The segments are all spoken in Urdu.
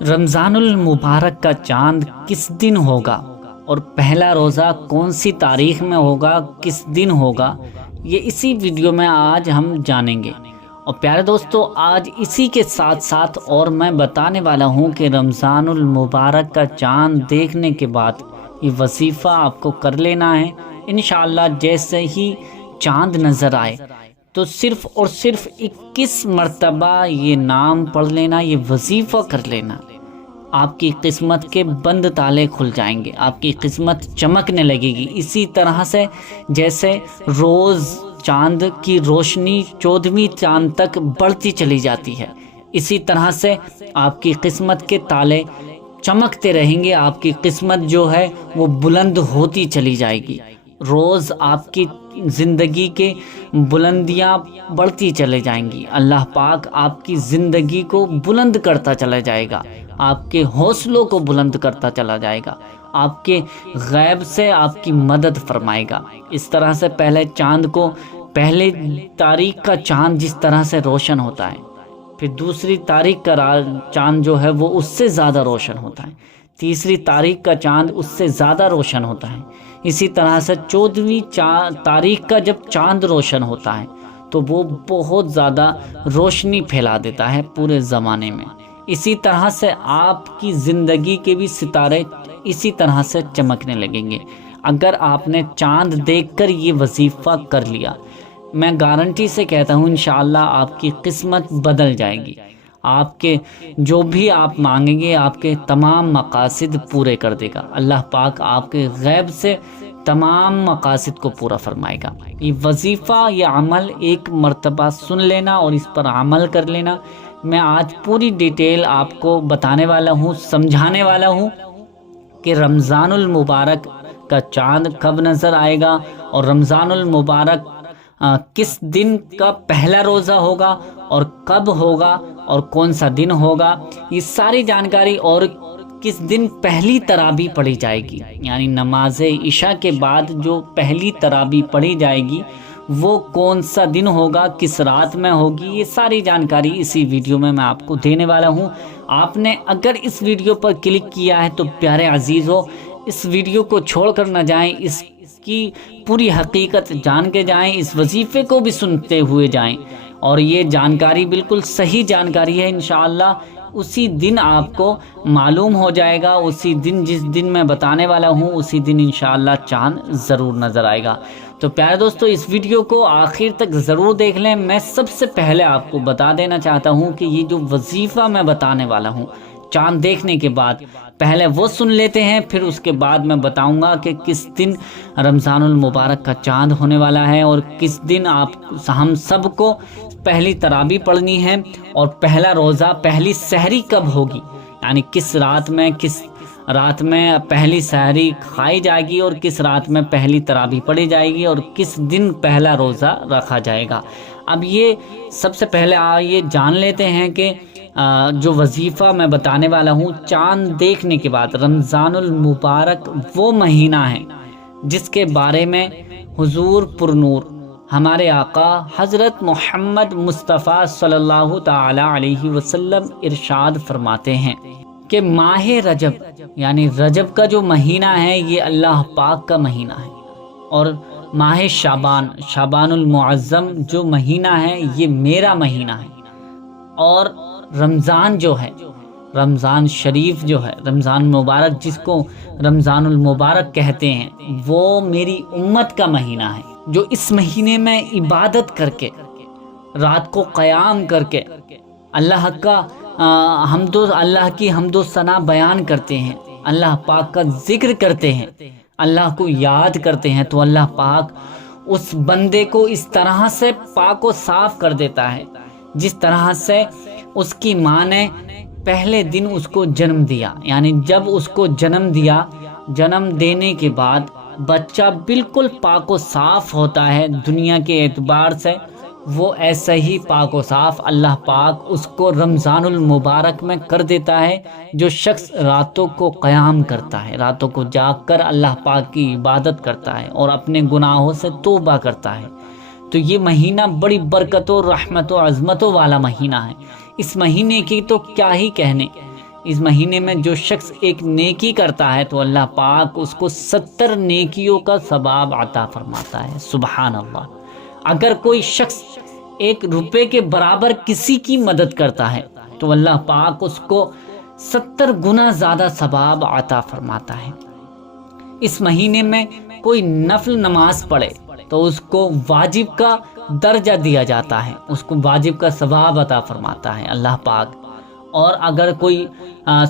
رمضان المبارک کا چاند کس دن ہوگا اور پہلا روزہ کون سی تاریخ میں ہوگا، کس دن ہوگا، یہ اسی ویڈیو میں آج ہم جانیں گے۔ اور پیارے دوستو، آج اسی کے ساتھ ساتھ اور میں بتانے والا ہوں کہ رمضان المبارک کا چاند دیکھنے کے بعد یہ وظیفہ آپ کو کر لینا ہے۔ انشاءاللہ جیسے ہی چاند نظر آئے تو صرف اور صرف 21 مرتبہ یہ نام پڑھ لینا، یہ وظیفہ کر لینا۔ آپ کی قسمت کے بند تالے کھل جائیں گے، آپ کی قسمت چمکنے لگے گی۔ اسی طرح سے جیسے روز چاند کی روشنی 14ویں چاند تک بڑھتی چلی جاتی ہے، اسی طرح سے آپ کی قسمت کے تالے چمکتے رہیں گے، آپ کی قسمت جو ہے وہ بلند ہوتی چلی جائے گی۔ روز آپ کی زندگی کے بلندیاں بڑھتی چلے جائیں گی، اللہ پاک آپ کی زندگی کو بلند کرتا چلا جائے گا، آپ کے حوصلوں کو بلند کرتا چلا جائے گا، آپ کے غیب سے آپ کی مدد فرمائے گا۔ اس طرح سے پہلے تاریخ کا چاند جس طرح سے روشن ہوتا ہے، پھر دوسری تاریخ کا چاند جو ہے وہ اس سے زیادہ روشن ہوتا ہے، تیسری تاریخ کا چاند اس سے زیادہ روشن ہوتا ہے، اسی طرح سے 14ویں تاریخ کا جب چاند روشن ہوتا ہے تو وہ بہت زیادہ روشنی پھیلا دیتا ہے پورے زمانے میں۔ اسی طرح سے آپ کی زندگی کے بھی ستارے اسی طرح سے چمکنے لگیں گے۔ اگر آپ نے چاند دیکھ کر یہ وظیفہ کر لیا، میں گارنٹی سے کہتا ہوں انشاءاللہ آپ کی قسمت بدل جائے گی، آپ کے جو بھی آپ مانگیں گے آپ کے تمام مقاصد پورے کر دے گا، اللہ پاک آپ کے غیب سے تمام مقاصد کو پورا فرمائے گا۔ یہ وظیفہ، یہ عمل ایک مرتبہ سن لینا اور اس پر عمل کر لینا۔ میں آج پوری ڈیٹیل آپ کو بتانے والا ہوں، سمجھانے والا ہوں کہ رمضان المبارک کا چاند کب نظر آئے گا اور رمضان المبارک کس دن کا پہلا روزہ ہوگا اور کب ہوگا اور کون سا دن ہوگا، یہ ساری جانکاری، اور کس دن پہلی تراویح پڑھی جائے گی، یعنی نماز عشاء کے بعد جو پہلی تراویح پڑھی جائے گی وہ کون سا دن ہوگا، کس رات میں ہوگی، یہ ساری جانکاری اسی ویڈیو میں آپ کو دینے والا ہوں۔ آپ نے اگر اس ویڈیو پر کلک کیا ہے تو پیارے عزیزو، اس ویڈیو کو چھوڑ کر نہ جائیں، اس کی پوری حقیقت جان کے جائیں، اس وظیفے کو بھی سنتے ہوئے جائیں، اور یہ جانکاری بالکل صحیح جانکاری ہے۔ انشاءاللہ اسی دن آپ کو معلوم ہو جائے گا، اسی دن جس دن میں بتانے والا ہوں اسی دن انشاءاللہ چاند ضرور نظر آئے گا۔ تو پیارے دوستو، اس ویڈیو کو آخر تک ضرور دیکھ لیں۔ میں سب سے پہلے آپ کو بتا دینا چاہتا ہوں کہ یہ جو وظیفہ میں بتانے والا ہوں چاند دیکھنے کے بعد، پہلے وہ سن لیتے ہیں، پھر اس کے بعد میں بتاؤں گا کہ کس دن رمضان المبارک کا چاند ہونے والا ہے اور کس دن ہم سب کو پہلی تراویح پڑھنی ہے، اور پہلا روزہ، پہلی سحری کب ہوگی، یعنی کس رات میں پہلی سحری کھائی جائے گی اور کس رات میں پہلی تراویح پڑھی جائے گی اور کس دن پہلا روزہ رکھا جائے گا۔ اب یہ سب سے پہلے یہ جان لیتے ہیں کہ جو وظیفہ میں بتانے والا ہوں چاند دیکھنے کے بعد، رمضان المبارک وہ مہینہ ہے جس کے بارے میں حضور پرنور ہمارے آقا حضرت محمد مصطفیٰ صلی اللہ تعالی علیہ وسلم ارشاد فرماتے ہیں کہ ماہ رجب، یعنی رجب کا جو مہینہ ہے یہ اللہ پاک کا مہینہ ہے، اور ماہ شعبان المعظم جو مہینہ ہے یہ میرا مہینہ ہے، اور رمضان جو ہے، رمضان شریف جو ہے، رمضان مبارک جس کو رمضان المبارک کہتے ہیں، وہ میری امت کا مہینہ ہے، جو اس مہینے میں عبادت کر کے، رات کو قیام کر کے اللہ کی حمد و ثنا بیان کرتے ہیں، اللہ پاک کا ذکر کرتے ہیں، اللہ کو یاد کرتے ہیں، تو اللہ پاک اس بندے کو اس طرح سے پاک و صاف کر دیتا ہے جس طرح سے اس کی ماں نے پہلے دن اس کو جنم دیا، یعنی جب اس کو جنم دیا، جنم دینے کے بعد بچہ بالکل پاک و صاف ہوتا ہے دنیا کے اعتبار سے، وہ ایسا ہی پاک و صاف اللہ پاک اس کو رمضان المبارک میں کر دیتا ہے۔ جو شخص راتوں کو قیام کرتا ہے، راتوں کو جاگ کر اللہ پاک کی عبادت کرتا ہے اور اپنے گناہوں سے توبہ کرتا ہے، تو یہ مہینہ بڑی برکت و رحمت و عظمتوں والا مہینہ ہے۔ اس مہینے کی تو کیا ہی کہنے، اس مہینے میں جو شخص ایک نیکی کرتا ہے تو اللہ پاک اس کو 70 نیکیوں کا ثواب عطا فرماتا ہے۔ سبحان اللہ۔ اگر کوئی شخص 1 روپے کے برابر کسی کی مدد کرتا ہے تو اللہ پاک اس کو 70 گنا زیادہ ثواب عطا فرماتا ہے۔ اس مہینے میں کوئی نفل نماز پڑھے تو اس کو واجب کا درجہ دیا جاتا ہے، اس کو واجب کا ثواب عطا فرماتا ہے اللہ پاک۔ اور اگر کوئی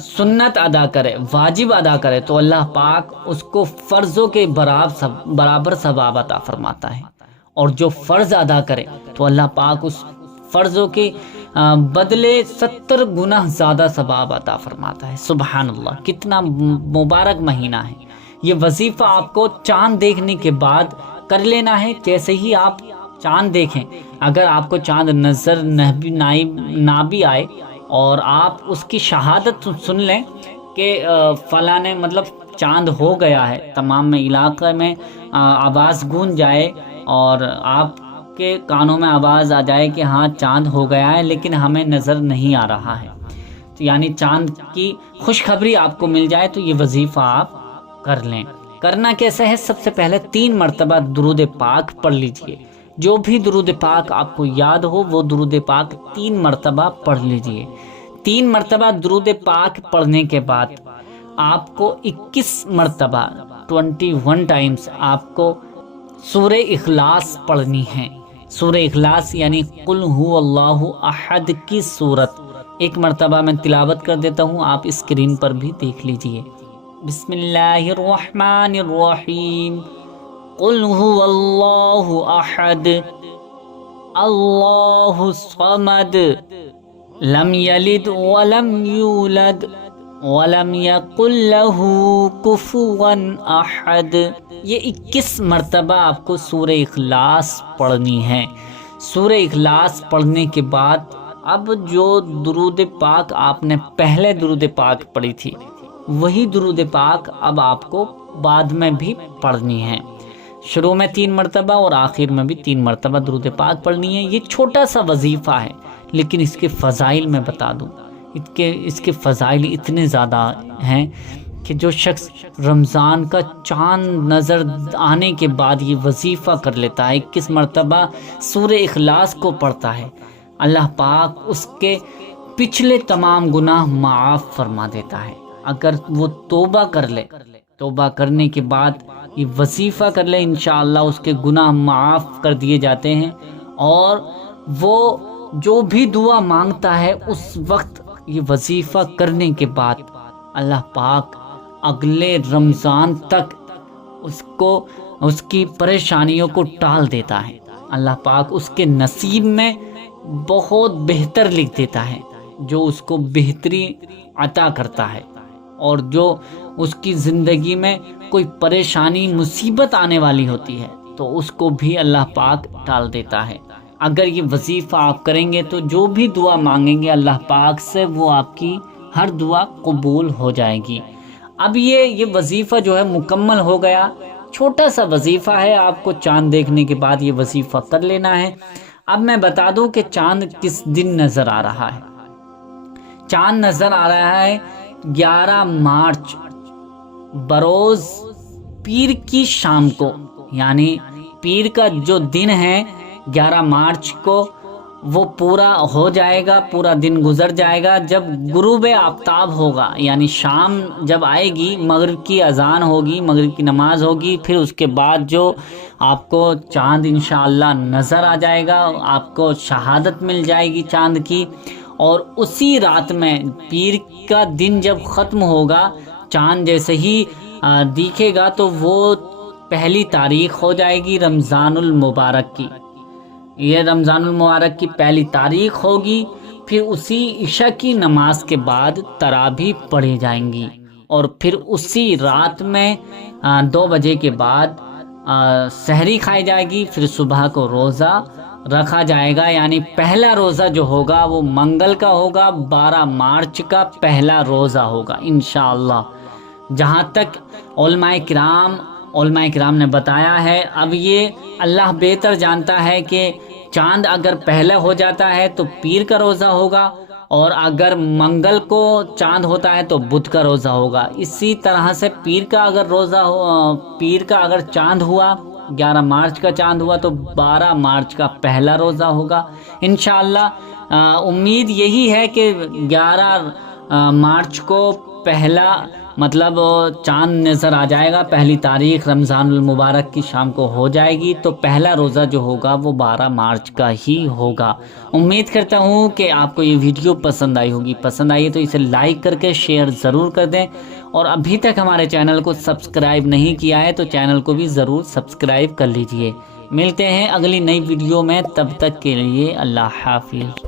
سنت ادا کرے، واجب ادا کرے تو اللہ پاک اس کو فرضوں کے برابر ثواب عطا فرماتا ہے۔ اور جو فرض ادا کرے تو اللہ پاک اس فرضوں کے بدلے 70 گنا زیادہ ثواب عطا فرماتا ہے۔ سبحان اللہ، کتنا مبارک مہینہ ہے۔ یہ وظیفہ آپ کو چاند دیکھنے کے بعد کر لینا ہے۔ جیسے ہی آپ چاند دیکھیں، اگر آپ کو چاند نظر نہ بھی آئے اور آپ اس کی شہادت سن لیں کہ فلاں مطلب چاند ہو گیا ہے، تمام علاقے میں آواز گونج جائے اور آپ کے کانوں میں آواز آ جائے کہ ہاں چاند ہو گیا ہے لیکن ہمیں نظر نہیں آ رہا ہے، تو یعنی چاند کی خوشخبری آپ کو مل جائے تو یہ وظیفہ آپ کر لیں۔ کرنا کیسے ہے؟ سب سے پہلے 3 مرتبہ درود پاک پڑھ لیجئے۔ جو بھی درود پاک آپ کو یاد ہو وہ درود پاک 3 مرتبہ پڑھ لیجئے۔ 3 مرتبہ درود پاک پڑھنے کے بعد آپ کو 21 مرتبہ 21 ٹائمز آپ کو سورہ اخلاص پڑھنی ہے۔ سورہ اخلاص یعنی قل هو اللہ احد کی سورت ایک مرتبہ میں تلاوت کر دیتا ہوں، آپ اسکرین پر بھی دیکھ لیجئے۔ بسم اللہ الرحمن الرحیم، قل هو اللہ احد اللہ الصمد لم یلد ولم یولد ولم یکن لہ کفوا احد۔ یہ 21 مرتبہ آپ کو سورہ اخلاص پڑھنی ہے۔ سورہ اخلاص پڑھنے کے بعد اب جو درود پاک آپ نے پہلے درود پاک پڑھی تھی وہی درود پاک اب آپ کو بعد میں بھی پڑھنی ہے۔ شروع میں 3 مرتبہ اور آخر میں بھی 3 مرتبہ درود پاک پڑھنی ہے۔ یہ چھوٹا سا وظیفہ ہے لیکن اس کے فضائل میں بتا دوں، اس کے فضائل اتنے زیادہ ہیں کہ جو شخص رمضان کا چاند نظر آنے کے بعد یہ وظیفہ کر لیتا ہے، 21 مرتبہ سورہ اخلاص کو پڑھتا ہے، اللہ پاک اس کے پچھلے تمام گناہ معاف فرما دیتا ہے۔ اگر وہ توبہ کر لے، توبہ کرنے کے بعد یہ وظیفہ کر لے، انشاءاللہ اس کے گناہ معاف کر دیے جاتے ہیں، اور وہ جو بھی دعا مانگتا ہے اس وقت یہ وظیفہ کرنے کے بعد اللہ پاک اگلے رمضان تک اس کی پریشانیوں کو ٹال دیتا ہے۔ اللہ پاک اس کے نصیب میں بہت بہتر لکھ دیتا ہے، جو اس کو بہتری عطا کرتا ہے، اور جو اس کی زندگی میں کوئی پریشانی مصیبت آنے والی ہوتی ہے تو اس کو بھی اللہ پاک ٹال دیتا ہے۔ اگر یہ وظیفہ آپ کریں گے تو جو بھی دعا مانگیں گے اللہ پاک سے وہ آپ کی ہر دعا قبول ہو جائے گی۔ اب یہ وظیفہ جو ہے مکمل ہو گیا، چھوٹا سا وظیفہ ہے، آپ کو چاند دیکھنے کے بعد یہ وظیفہ کر لینا ہے۔ اب میں بتا دوں کہ چاند کس دن نظر آ رہا ہے۔ چاند نظر آ رہا ہے 11 مارچ بروز پیر کی شام کو، یعنی پیر کا جو دن ہے 11 مارچ کو وہ پورا ہو جائے گا، پورا دن گزر جائے گا جب غروب آفتاب ہوگا، یعنی شام جب آئے گی، مغرب کی اذان ہوگی، مغرب کی نماز ہوگی، پھر اس کے بعد جو آپ کو چاند انشاءاللہ نظر آ جائے گا، آپ کو شہادت مل جائے گی چاند کی، اور اسی رات میں پیر کا دن جب ختم ہوگا، چاند جیسے ہی دیکھے گا تو وہ پہلی تاریخ ہو جائے گی رمضان المبارک کی۔ یہ رمضان المبارک کی پہلی تاریخ ہوگی، پھر اسی عشاء کی نماز کے بعد تراویح پڑھی جائیں گی، اور پھر اسی رات میں 2 بجے کے بعد سحری کھائی جائے گی، پھر صبح کو روزہ رکھا جائے گا، یعنی پہلا روزہ جو ہوگا وہ منگل کا ہوگا، 12 مارچ کا پہلا روزہ ہوگا انشاءاللہ۔ جہاں تک علماء کرام نے بتایا ہے، اب یہ اللہ بہتر جانتا ہے کہ چاند اگر پہلے ہو جاتا ہے تو پیر کا روزہ ہوگا، اور اگر منگل کو چاند ہوتا ہے تو بدھ کا روزہ ہوگا. اسی طرح سے پیر کا اگر چاند ہوا 11 مارچ کا چاند ہوا تو 12 مارچ کا پہلا روزہ ہوگا انشاءاللہ. امید یہی ہے کہ 11 مارچ کو پہلا چاند نظر آ جائے گا. پہلی تاریخ رمضان المبارک کی شام کو ہو جائے گی تو پہلا روزہ جو ہوگا وہ 12 مارچ کا ہی ہوگا. امید کرتا ہوں کہ آپ کو یہ ویڈیو پسند آئی ہوگی. پسند آئی تو اسے لائک کر کے شیئر ضرور کر دیں, اور ابھی تک ہمارے چینل کو سبسکرائب نہیں کیا ہے تو چینل کو بھی ضرور سبسکرائب کر لیجئے. ملتے ہیں اگلی نئی ویڈیو میں, تب تک کے لیے اللہ حافظ.